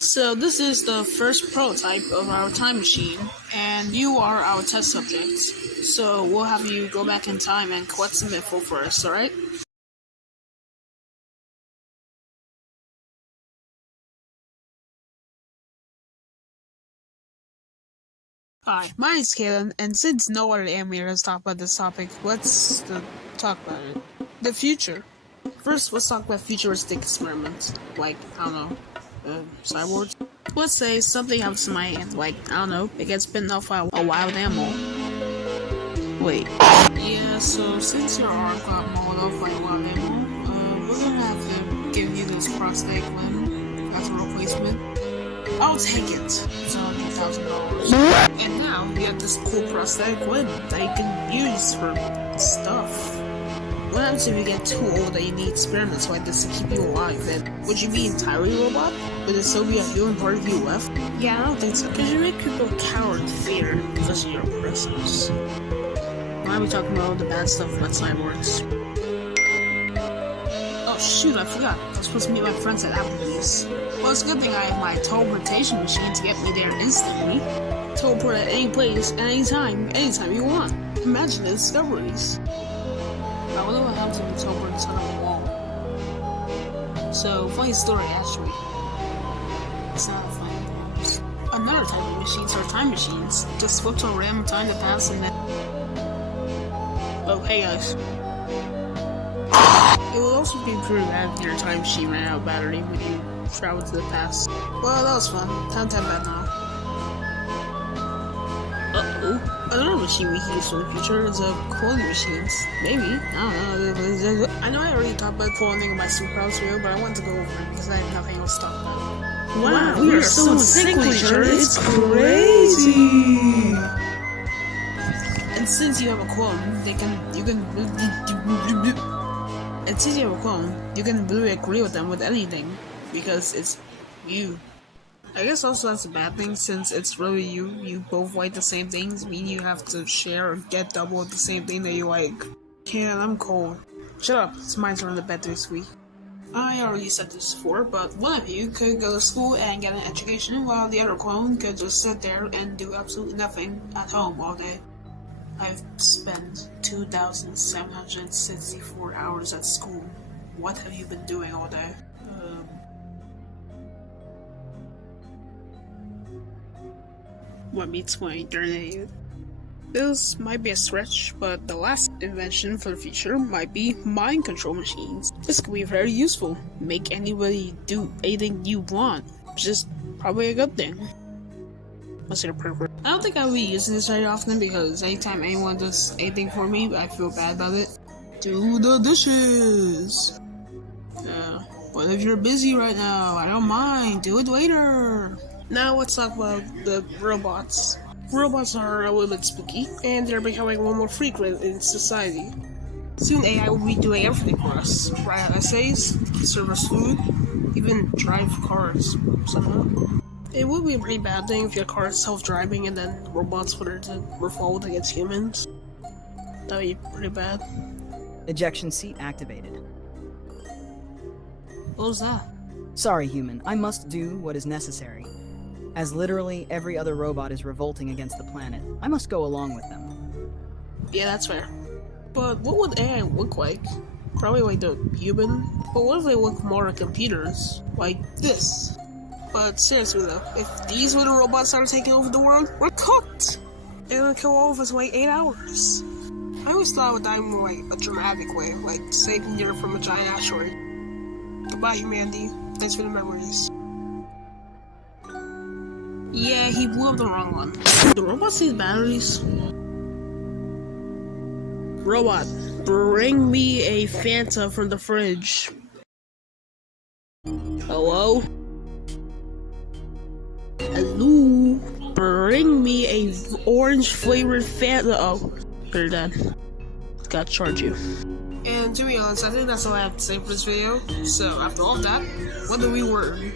So this is the first prototype of our time machine, and you are our test subject. So we'll have you go back in time and collect some info for us, alright? Hi, my name's Kaylin, and since no other animator has talked about this topic, let's talk about it. The future. First, let's talk about futuristic experiments, like, I don't know, cyborgs. Let's say something happens to my hand, like, I don't know, it gets bitten off by a wild animal. Wait. Yeah, so since your arm got mauled off by a wild animal, we're gonna have to give you this prosthetic limb as a replacement. I'll take it. It's $100,000. And now you have this cool prosthetic limb that you can use for stuff. What happens if you get too old that you need experiments like this to keep you alive? And would you be entirely robot? Would there still be a human part of you left? Yeah, I don't think so. Because you make people cower in fear because of your oppressors. Why are we talking about all the bad stuff about cyborgs? Oh shoot, I forgot. I was supposed to meet my friends at Applebee's. Well, it's a good thing I have my teleportation machine to get me there instantly. Teleport at any place, at any time you want. Imagine the discoveries. I wonder what happens if we teleport inside of a wall. So, funny story actually. It's not a funny. Another type of machines are time machines. Just flip to a random time to pass and then... Oh, hey guys. It will also be pretty bad if your time machine ran out of battery when you travel to the past. Well, that was fun. Time to have that now. Uh-oh. Another machine we can use for the future is cloning machines. Maybe. I don't know. I know I already talked about cloning in my superpowers video, but I wanted to go over it because I have nothing else to talk about. Wow, we are so in sync with each other. It's crazy. And since you have a clone, you can really agree with them with anything, because it's you. I guess also that's a bad thing, since it's really you both like the same things, meaning you have to share or get double of the same thing that you like. Yeah, I'm cold. Shut up, it's my turn to bed this week. I already said this before, but one of you could go to school and get an education, while the other clone could just sit there and do absolutely nothing at home all day. I've spent 2,764 hours at school. What have you been doing all day? Let me explain, Darn. This might be a stretch, but the last invention for the future might be mind control machines. This could be very useful. Make anybody do anything you want, which is probably a good thing. What's your purpose? I don't think I'll be using this very often because anytime anyone does anything for me, I feel bad about it. Do the dishes! What if you're busy right now? I don't mind. Do it later. Now let's talk about the robots. Robots are a little bit spooky, and they're becoming more and more frequent in society. Soon AI will be doing everything for us. Write out essays, serve us food, even drive cars somehow. It would be a pretty bad thing if your car is self-driving and then robots were to revolt against humans. That would be pretty bad. Ejection seat activated. What was that? Sorry, human. I must do what is necessary. As literally every other robot is revolting against the planet, I must go along with them. Yeah, that's fair. But what would AI look like? Probably like the human? But what if they look more like computers? Like this? But seriously though, if these were the robots that are taking over the world, we're cooked! It would kill all of us in like 8 hours. I always thought I would die in more like a dramatic way, like saving the Earth from a giant asteroid. Goodbye, humanity. Thanks for the memories. Yeah, he blew up the wrong one. Do robots need batteries? Robot, bring me a Fanta from the fridge. Hello? Hello? Bring me a orange flavored Fanta. Oh, you're dead. Gotta charge you. And to be honest, I think that's all I have to say for this video. So after all of that, what do we learn?